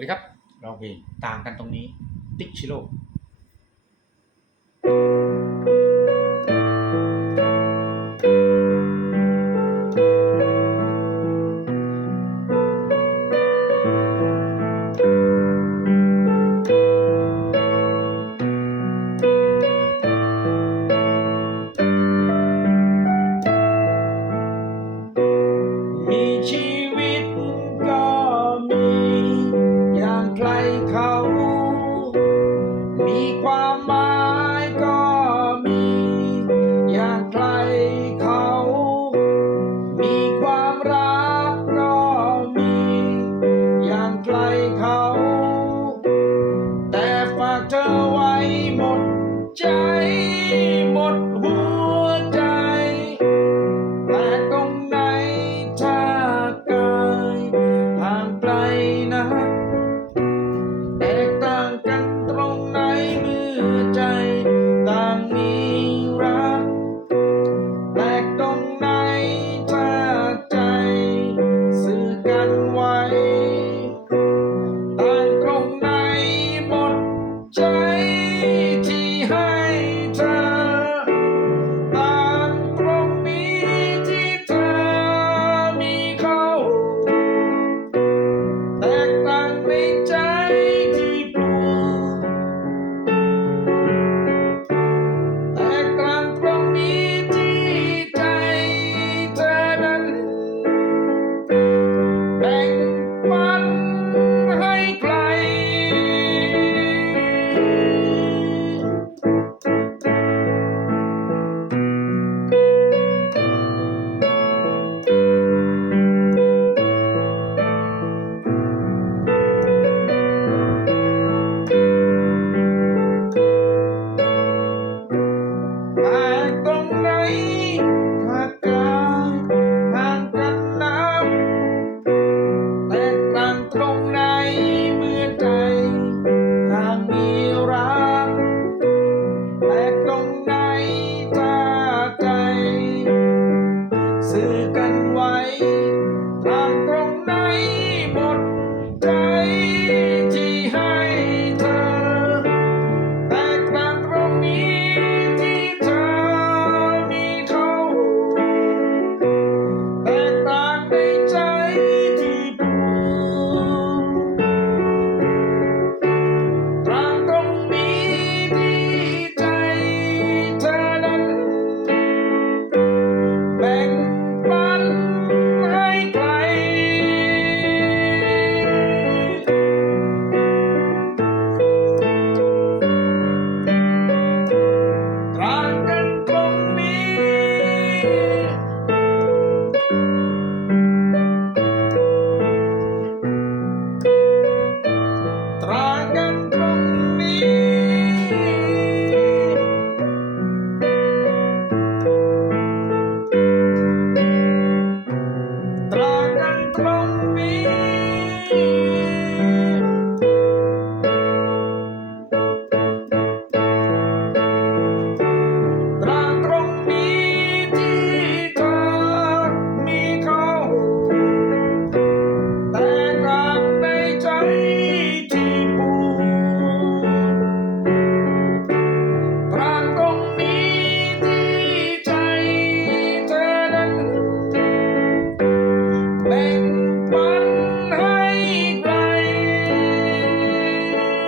สวัสดีครับ เราเพลงต่างกันตรงนี้ ติ๊กชิโร่มีชี my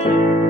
Bye.